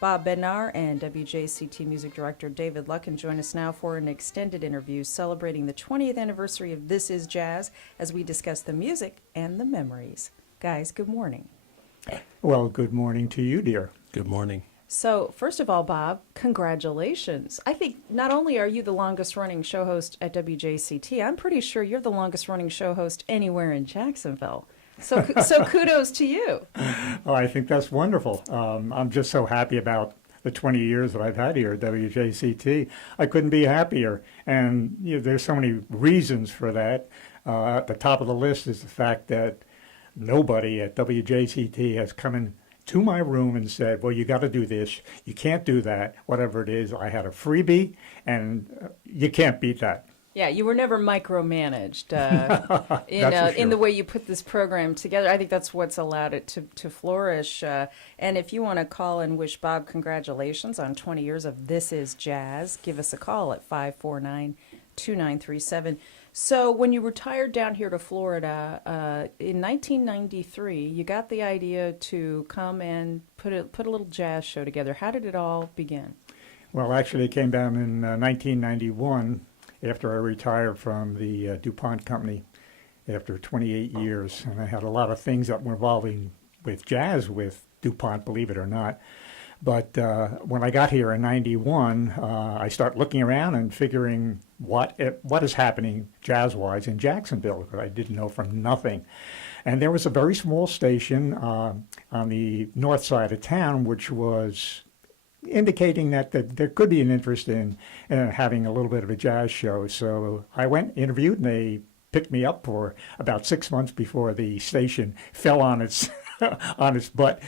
Bob Bednar and WJCT Music Director David Lucken join us now for an extended interview celebrating the 20th anniversary of This Is Jazz as we discuss the music and the memories. Guys, good morning. Well, good morning to you, dear. Good morning. So, first of all, Bob, congratulations. I think not only are you the longest running show host at WJCT, I'm pretty sure you're the longest running show host anywhere in Jacksonville. So kudos to you. Oh, I think that's wonderful. I'm just so happy about the 20 years that I've had here at WJCT. I couldn't be happier. And there's so many reasons for that. At the top of the list is the fact that nobody at WJCT has come into my room and said, well, you got to do this. You can't do that. Whatever it is, I had a freebie, and you can't beat that. Yeah, you were never micromanaged in the way you put this program together. I think that's what's allowed it to flourish. And if you want to call and wish Bob congratulations on 20 years of This Is Jazz, give us a call at 549-2937. So when you retired down here to Florida in 1993, you got the idea to come and put a little jazz show together. How did it all begin? Well, actually, it came down in 1991. After I retired from the DuPont company after 28 years. And I had a lot of things that were involving with jazz with DuPont, believe it or not. But when I got here in 91, I started looking around and figuring what is happening jazz-wise in Jacksonville, because I didn't know from nothing. And there was a very small station on the north side of town, which was indicating that there could be an interest in having a little bit of a jazz show. So I went, interviewed, and they picked me up for about 6 months before the station fell on its on its butt,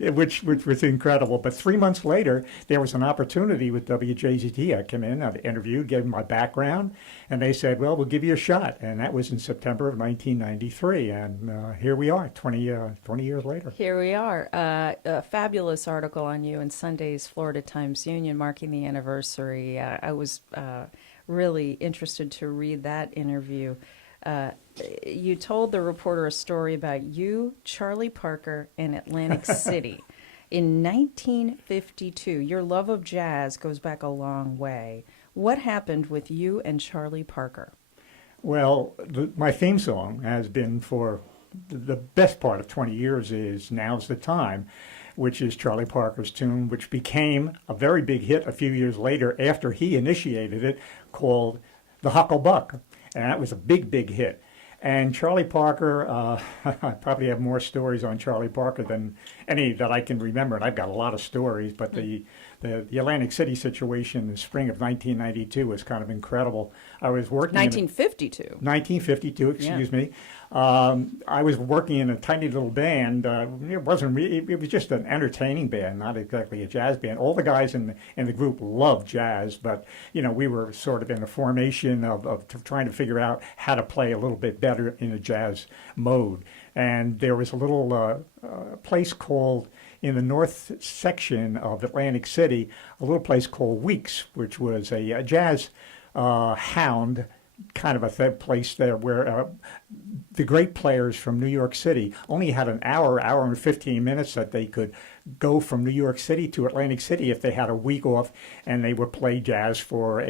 which was incredible. But 3 months later, there was an opportunity with WJCT. I came in, I interviewed, gave them my background, and they said, well, we'll give you a shot. And that was in September of 1993. And here we are, 20 years later. Here we are. A fabulous article on you in Sunday's Florida Times-Union marking the anniversary. I was really interested to read that interview. You told the reporter a story about you, Charlie Parker, and Atlantic City. In 1952, your love of jazz goes back a long way. What happened with you and Charlie Parker? Well, my theme song has been for the best part of 20 years is Now's the Time, which is Charlie Parker's tune, which became a very big hit a few years later after he initiated it, called The Hucklebuck. And that was a big, big hit. And Charlie Parker, I probably have more stories on Charlie Parker than any that I can remember, and I've got a lot of stories, but the Atlantic City situation in the spring of 1992 was kind of incredible. I was working 1952, excuse me. I was working in a tiny little band. It was just an entertaining band, not exactly a jazz band. All the guys in the group loved jazz, but we were sort of in a formation of trying to figure out how to play a little bit better in a jazz mode. And there was a little place called, in the north section of Atlantic City, a little place called Weeks, which was a jazz hound kind of a place there where the great players from New York City only had an hour and 15 minutes that they could go from New York City to Atlantic City if they had a week off, and they would play jazz for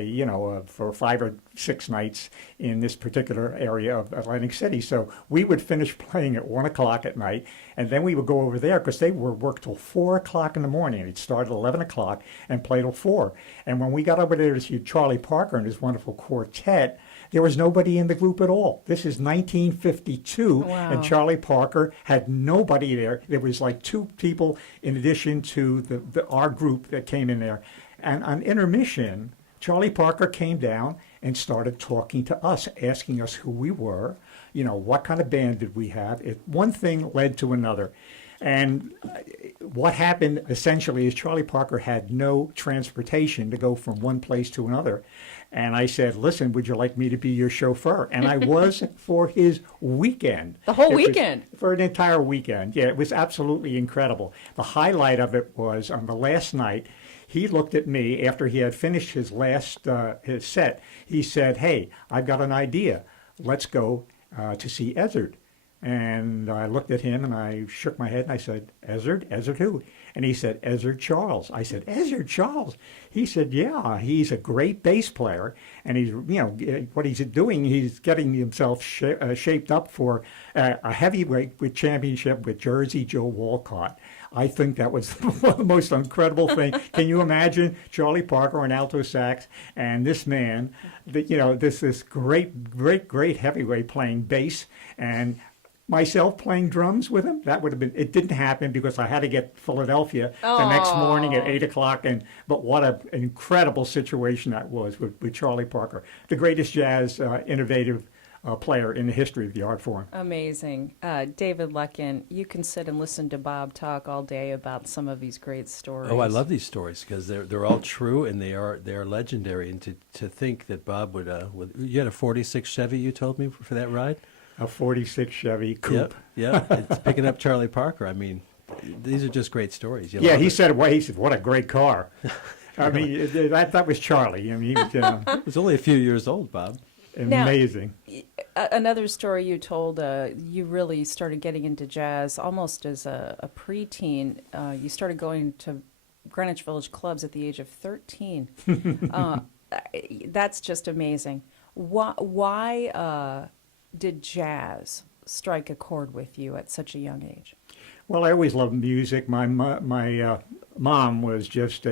for 5 or 6 nights in this particular area of Atlantic City. So we would finish playing at 1 o'clock at night, and then we would go over there because they were worked till 4 o'clock in the morning. It'd start at 11 o'clock and play till 4. And when we got over there to see Charlie Parker and his wonderful quartet, there was nobody in the group at all. This is 1952, wow. And Charlie Parker had nobody there. There was like 2 people in addition to our group that came in there. And on intermission, Charlie Parker came down and started talking to us, asking us who we were, what kind of band did we have. One thing led to another. And what happened essentially is Charlie Parker had no transportation to go from one place to another. And I said, listen, would you like me to be your chauffeur? And I was for his weekend. The whole weekend? For an entire weekend. Yeah, it was absolutely incredible. The highlight of it was on the last night, he looked at me after he had finished his his set. He said, hey, I've got an idea. Let's go to see Ezzard. And I looked at him and I shook my head and I said, Ezzard? Ezzard who? And he said, Ezzard Charles. I said, Ezzard Charles? He said, yeah, he's a great bass player. And he's, what he's doing, he's getting himself shaped up for a heavyweight championship with Jersey Joe Walcott. I think that was the most incredible thing. Can you imagine Charlie Parker on alto sax and this man, this great heavyweight playing bass, and myself playing drums with him? That would have been. It didn't happen because I had to get to Philadelphia the next morning at 8:00. But what an incredible situation that was with Charlie Parker, the greatest jazz innovative player in the history of the art form. Amazing. David Luckin, you can sit and listen to Bob talk all day about some of these great stories. Oh, I love these stories because they're all true and they are legendary. And to think that Bob would you had a 46 Chevy, you told me, for that ride? A 46 Chevy coupe. Yep. It's picking up Charlie Parker. I mean, these are just great stories. He said, what a great car. I mean, that was Charlie. I mean, he was, He was only a few years old, Bob. Amazing. Now, another story you told, you really started getting into jazz almost as a preteen. You started going to Greenwich Village clubs at the age of 13. That's just amazing. Why did jazz strike a chord with you at such a young age? Well, I always loved music. My mom was just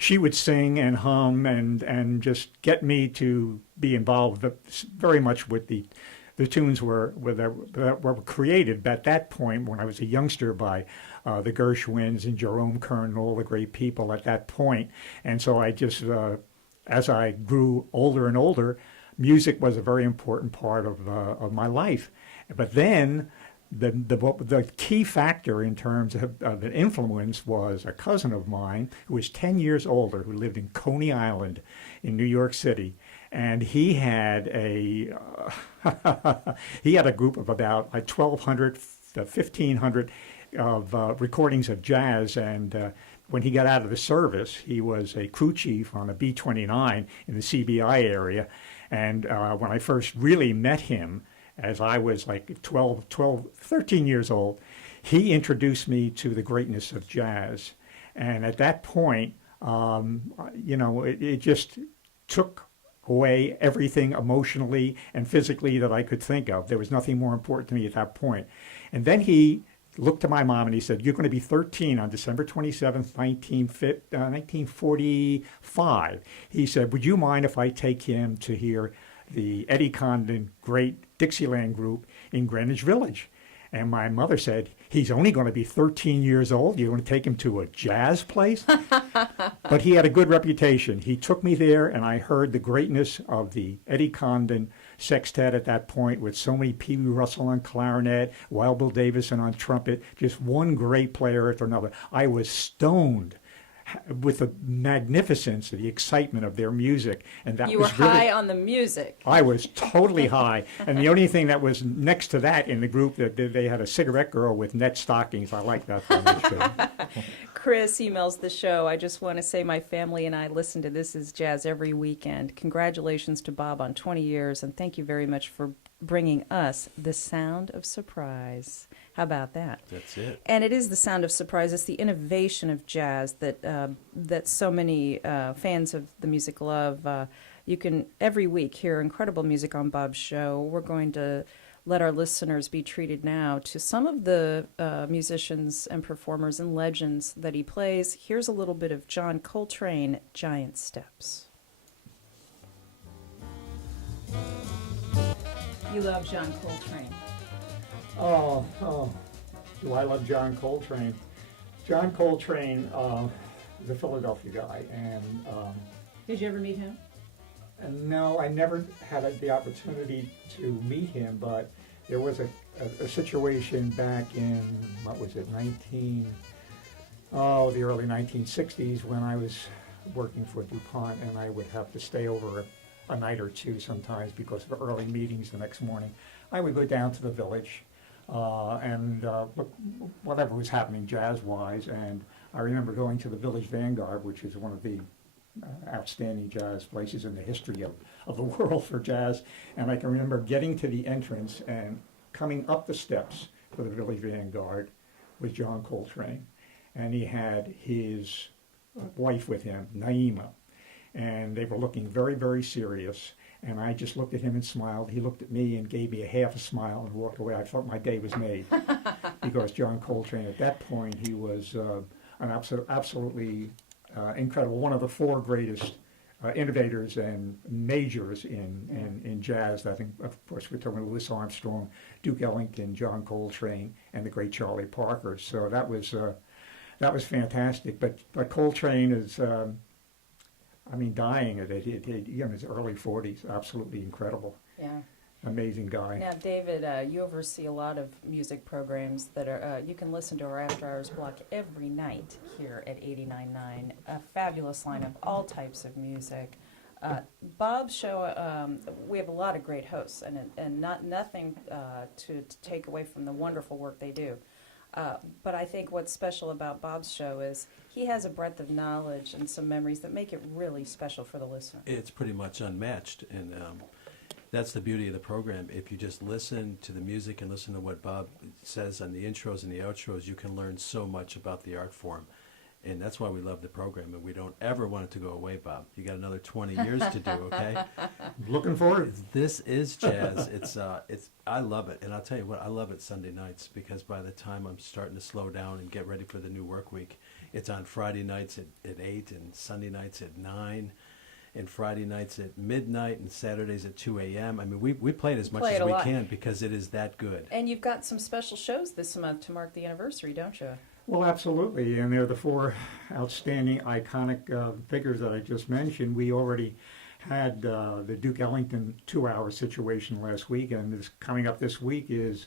she would sing and hum and just get me to be involved very much with the tunes that were created at that point when I was a youngster by the Gershwins and Jerome Kern and all the great people at that point. And so I just, as I grew older and older, music was a very important part of my life. But then the key factor in terms of an influence was a cousin of mine who was 10 years older, who lived in Coney Island in New York City. And he had a group of about 1,200, 1,500 of recordings of jazz. And when he got out of the service, he was a crew chief on a B-29 in the CBI area. And when I first really met him, as I was like 13 years old, he introduced me to the greatness of jazz. And at that point, it just took away everything emotionally and physically that I could think of. There was nothing more important to me at that point. And then he looked to my mom and he said, "You're going to be 13 on December 27th, 1945. He said, "Would you mind if I take him to hear the Eddie Condon great Dixieland group in Greenwich Village?" And my mother said, "He's only going to be 13 years old. You're going to take him to a jazz place?" But he had a good reputation. He took me there, and I heard the greatness of the Eddie Condon sextet at that point, with so many Pee Wee Russell on clarinet, Wild Bill Davison on trumpet, just one great player after another. I was stoned with the magnificence, the excitement of their music, and that you were high on the music. I was totally high, and the only thing that was next to that in the group, that they had a cigarette girl with net stockings. I like that from this show. Chris emails the show. "I just want to say my family and I listen to This Is Jazz every weekend. Congratulations to Bob on 20 years, and thank you very much for bringing us the sound of surprise." How about that? That's it. And it is the sound of surprise. It's the innovation of jazz that so many fans of the music love. You can every week hear incredible music on Bob's show. We're going to let our listeners be treated now to some of the musicians and performers and legends that he plays. Here's a little bit of John Coltrane, Giant Steps. You love John Coltrane. Oh, do I love John Coltrane? John Coltrane is a Philadelphia guy, and Did you ever meet him? no, I never had the opportunity to meet him, but there was a situation back in, the early 1960s, when I was working for DuPont, and I would have to stay over a night or two sometimes because of early meetings the next morning. I would go down to the village and look whatever was happening jazz-wise, and I remember going to the Village Vanguard, which is one of the outstanding jazz places in the history of the world for jazz, and I can remember getting to the entrance and coming up the steps for the Billy Vanguard was John Coltrane, and he had his wife with him, Naima, and they were looking very, very serious. And I just looked at him and smiled. He looked at me and gave me a half a smile and walked away. I thought my day was made because John Coltrane, at that point, he was an absolutely incredible, one of the four greatest innovators and majors in jazz. I think, of course, we're talking about Louis Armstrong, Duke Ellington, John Coltrane, and the great Charlie Parker. So that was fantastic. But Coltrane is, dying at in his early 40s, absolutely incredible. Yeah. Amazing guy. Now, David, you oversee a lot of music programs that are, you can listen to our After Hours block every night here at 89.9. A fabulous lineup, all types of music. Bob's show, we have a lot of great hosts, and nothing to take away from the wonderful work they do. But I think what's special about Bob's show is he has a breadth of knowledge and some memories that make it really special for the listener. It's pretty much unmatched, and that's the beauty of the program. If you just listen to the music and listen to what Bob says on the intros and the outros, you can learn so much about the art form. And that's why we love the program, and we don't ever want it to go away, Bob. You got another 20 years to do, okay? Looking forward. This is jazz. I love it, and I'll tell you what, I love it Sunday nights because by the time I'm starting to slow down and get ready for the new work week, it's on Friday nights at 8 and Sunday nights at 9. And Friday nights at midnight and Saturdays at 2 a.m. I mean, we play it as much as we can because it is that good. And you've got some special shows this month to mark the anniversary, don't you? Well, absolutely. And they're the four outstanding, iconic figures that I just mentioned. We already had the Duke Ellington 2-hour situation last week, and coming up this week is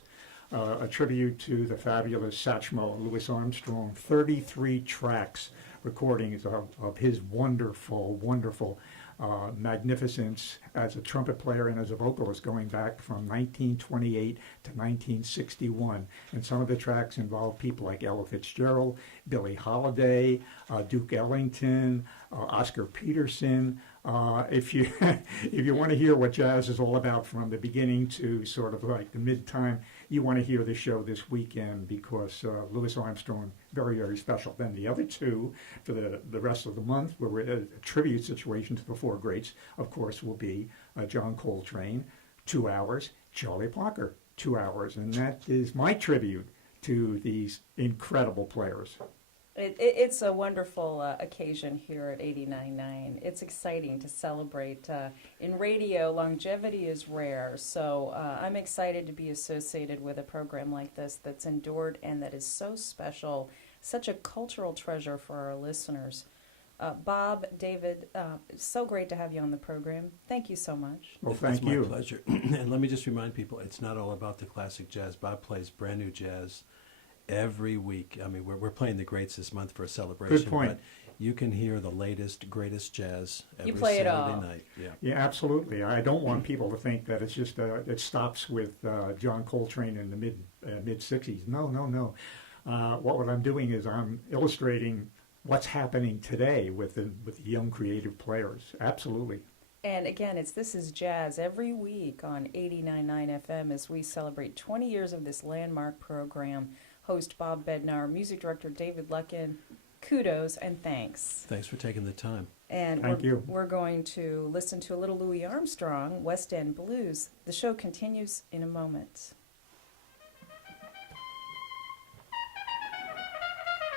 a tribute to the fabulous Satchmo Louis Armstrong, 33 tracks recordings of his wonderful, wonderful magnificence as a trumpet player and as a vocalist going back from 1928 to 1961. And some of the tracks involve people like Ella Fitzgerald, Billie Holiday, Duke Ellington, Oscar Peterson. If you if you want to hear what jazz is all about from the beginning to sort of like the mid-time, you want to hear the show this weekend because Louis Armstrong, very, very special. Then the other two for the rest of the month, where we're a tribute situation to the four greats, of course, will be John Coltrane, 2 hours, Charlie Parker, 2 hours. And that is my tribute to these incredible players. It's a wonderful occasion here at 89.9. It's exciting to celebrate. In radio, longevity is rare, so I'm excited to be associated with a program like this that's endured and that is so special, such a cultural treasure for our listeners. Bob, David, so great to have you on the program. Thank you so much. Well, thank you. It's my pleasure. And let me just remind people, it's not all about the classic jazz. Bob plays brand new jazz every week. I mean, we're playing the greats this month for a celebration. Good point. But you can hear the latest, greatest jazz every You play it Saturday all. night. Yeah. Yeah, absolutely. I don't want people to think that it's just it stops with John Coltrane in the mid 60s. No. What I'm doing is I'm illustrating what's happening today with the young creative players. Absolutely. And again, This Is Jazz every week on 89.9 FM as we celebrate 20 years of this landmark program. Host Bob Bednar, music director David Luckin. Kudos and thanks. Thanks for taking the time. And Thank you. We're going to listen to a little Louis Armstrong, West End Blues. The show continues in a moment.